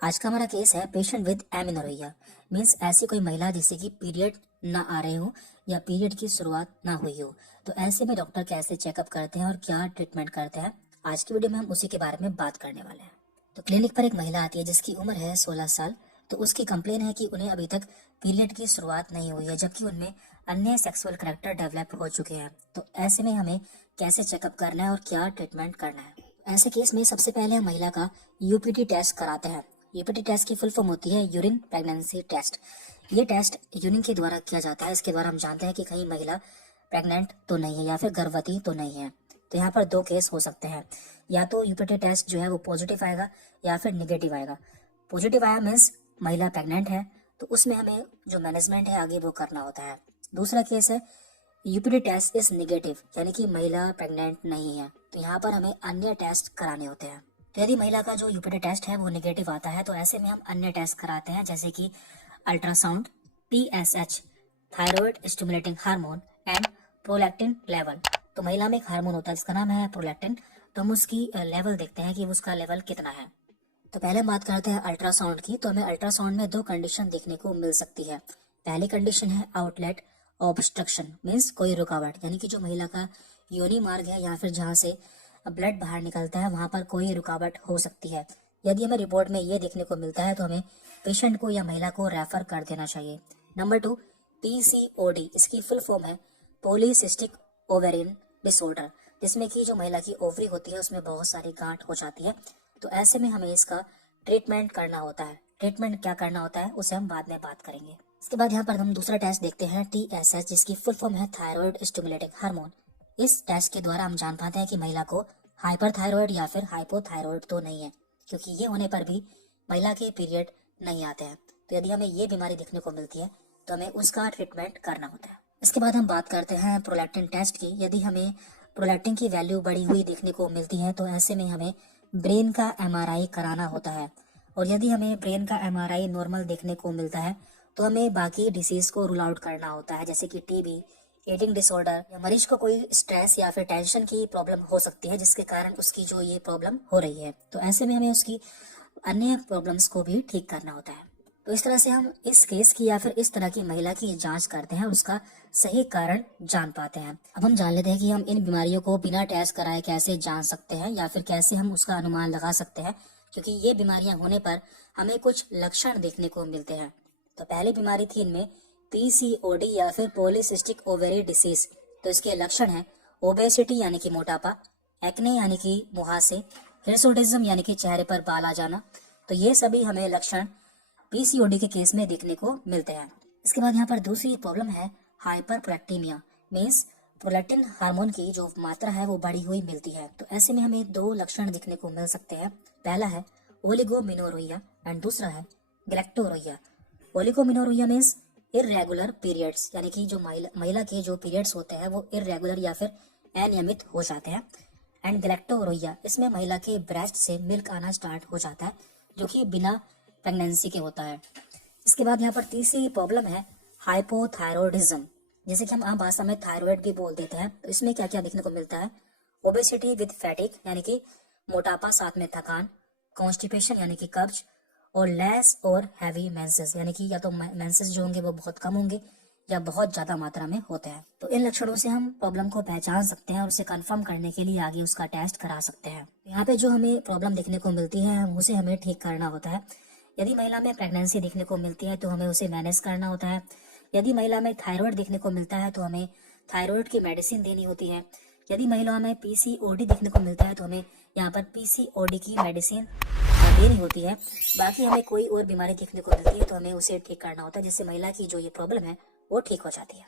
आज का हमारा केस है पेशेंट विद एमेनोरेया। मीन्स ऐसी कोई महिला जिससे कि पीरियड ना आ रहे हो या पीरियड की शुरुआत ना हुई हो, तो ऐसे में डॉक्टर कैसे चेकअप करते हैं और क्या ट्रीटमेंट करते हैं, आज की वीडियो में हम उसी के बारे में बात करने वाले हैं। तो क्लिनिक पर एक महिला आती है जिसकी उम्र है 16 साल। तो उसकी कंप्लेन है कि उन्हें अभी तक पीरियड की शुरुआत नहीं हुई है, जबकि उनमें अन्य सेक्सुअल करैक्टर डेवलप हो चुके हैं। तो ऐसे में हमें कैसे चेकअप करना है और क्या ट्रीटमेंट करना है। ऐसे केस में सबसे पहले हम महिला का यूपीटी टेस्ट कराते हैं। यूपीटी टेस्ट की फुल फॉर्म होती है यूरिन प्रेगनेंसी टेस्ट। ये टेस्ट यूरिन के द्वारा किया जाता है। इसके द्वारा हम जानते हैं कि कहीं महिला प्रेग्नेंट तो नहीं है या फिर गर्भवती तो नहीं है। तो यहाँ पर दो केस हो सकते हैं, या तो यूपीटी टेस्ट जो है वो पॉजिटिव आएगा या फिर निगेटिव आएगा। पॉजिटिव आया मीन्स महिला प्रेग्नेंट है, तो उसमें हमें जो मैनेजमेंट है आगे वो करना होता है। दूसरा केस है यूपीटी टेस्ट इज निगेटिव, यानी कि महिला प्रेग्नेंट नहीं है, तो यहाँ पर हमें अन्य टेस्ट कराने होते हैं। तो यदि महिला का जो यूपीटी टेस्ट है वो निगेटिव आता है, तो ऐसे में हम अन्य टेस्ट कराते हैं, जैसे कि ultrasound, TSH, thyroid stimulating hormone and prolactin level. तो महिला में एक हार्मोन होता है जिसका नाम है प्रोलैक्टिन, तो हम उसकी लेवल देखते हैं कि उसका लेवल कितना है। तो पहले हम बात करते हैं अल्ट्रासाउंड की। तो हमें अल्ट्रासाउंड में दो कंडीशन देखने को मिल सकती है। पहली कंडीशन है आउटलेट ऑब्स्ट्रक्शन, मीन्स कोई रुकावट, यानी कि जो महिला का योनि मार्ग है या फिर जहाँ से ब्लड बाहर निकलता है वहां पर कोई रुकावट हो सकती है। यदि हमें रिपोर्ट में ये देखने को मिलता है तो हमें पेशेंट को या महिला को रेफर कर देना चाहिए। Number 2, PCOD. इसकी फुल फॉर्म है पॉलीसिस्टिक ओवेरियन डिसऑर्डर, जिसमें कि जो महिला की ओवरी होती है उसमें बहुत सारी गांठ हो जाती है। तो ऐसे में हमें इसका ट्रीटमेंट करना होता है। ट्रीटमेंट क्या करना होता है उसे हम बाद में बात करेंगे। इसके बाद यहाँ पर हम दूसरा टेस्ट देखते हैं टीएसएच, जिसकी फुल फॉर्म है थायराइड स्टिमुलेटिंग हार्मोन। इस टेस्ट के द्वारा हम जान पाते हैं कि महिला को हाइपरथायरॉयड या फिर हाइपोथायरॉयड तो नहीं है, क्योंकि ये होने पर भी महिला के पीरियड नहीं आते हैं। तो यदि हमें ये बीमारी देखने को मिलती है तो हमें उसका ट्रीटमेंट करना होता है। इसके बाद हम बात करते हैं प्रोलैक्टिन टेस्ट की। यदि हमें प्रोलैक्टिन की वैल्यू बढ़ी हुई देखने को मिलती है तो ऐसे में हमें ब्रेन का एमआरआई कराना होता है। और यदि हमें ब्रेन का एमआरआई नॉर्मल देखने को मिलता है तो हमें बाकी डिसीज को रूल आउट करना होता है, जैसे कि टीबी, ईटिंग डिसऑर्डर, या मरीज को कोई स्ट्रेस या फिर टेंशन की प्रॉब्लम हो सकती है जिसके कारण उसकी जो ये प्रॉब्लम हो रही है। तो ऐसे में हमें उसकी अन्य प्रॉब्लम्स को भी ठीक करना होता है। तो इस तरह से हम इस केस की या फिर इस तरह की महिला की जांच करते हैं और उसका सही कारण जान पाते हैं। अब हम जान लेते हैं कि हम इन बीमारियों को बिना टेस्ट कराए कैसे जान सकते हैं या फिर कैसे हम उसका अनुमान लगा सकते हैं, क्योंकि ये बीमारियां होने पर हमें कुछ लक्षण देखने को मिलते हैं। तो पहली बीमारी थी इनमें पीसीओडी या फिर पॉलीसिस्टिक ओवेरी डिसीज। तो इसके लक्षण है ओबेसिटी यानी कि मोटापा, एक्ने यानी कि मुहासे, हिर्सुटिज्म यानी कि चेहरे पर बाल आ जाना। तो ये सभी हमें लक्षण पीसीओडी के केस में देखने को मिलते हैं। इसके बाद यहाँ पर दूसरी प्रॉब्लम है हाइपरप्रोलैक्टीमिया, मीन्स प्रोलैक्टिन हार्मोन की जो मात्रा है वो बढ़ी हुई मिलती है। तो ऐसे में हमें दो लक्षण दिखने को मिल सकते हैं। पहला है ओलिगोमिनोरोइया एंड दूसरा है गैलेक्टोरोइया। ओलिगोमिनोरोइया मीन्स इर्रेगुलर पीरियड्स, यानी कि जो महिला के जो पीरियड्स होते हैं वो इर्रेगुलर या फिर अनियमित हो जाते हैं। एंड गैलेक्टोरोइया, इसमें महिला के ब्रेस्ट से मिल्क आना स्टार्ट हो जाता है, जो कि बिना प्रेगनेंसी के होता है। इसके बाद यहाँ पर तीसरी प्रॉब्लम है हाइपोथायरॉयडिज्म, जैसे कि हम आम भाषा में थायराइड भी बोल देते हैं। तो इसमें क्या क्या देखने को मिलता है ओबेसिटी विद फैटिक, यानी कि मोटापा साथ में थकान, कॉन्स्टिपेशन यानी कि कब्ज, और लेस और हैवी मेंसेस, यानी कि या तो मेंसेस जो होंगे वो बहुत कम होंगे या बहुत ज्यादा मात्रा में होते हैं। तो इन लक्षणों से हम प्रॉब्लम को पहचान सकते हैं और उसे कंफर्म करने के लिए आगे उसका टेस्ट करा सकते हैं। यहाँ पे जो हमें प्रॉब्लम देखने को मिलती है उसे हमें ठीक करना होता है। यदि महिला में प्रेगनेंसी देखने को मिलती है तो हमें उसे मैनेज करना होता है। यदि महिला में थायराइड देखने को मिलता है तो हमें थायराइड की मेडिसिन देनी होती है। यदि महिला में पीसीओडी देखने को मिलता है तो हमें यहाँ पर पीसीओडी की मेडिसिन देनी होती है। बाकी हमें कोई और बीमारी देखने को मिलती है तो हमें उसे ठीक करना होता है, जिससे महिला की जो ये प्रॉब्लम है वो ठीक हो जाती है।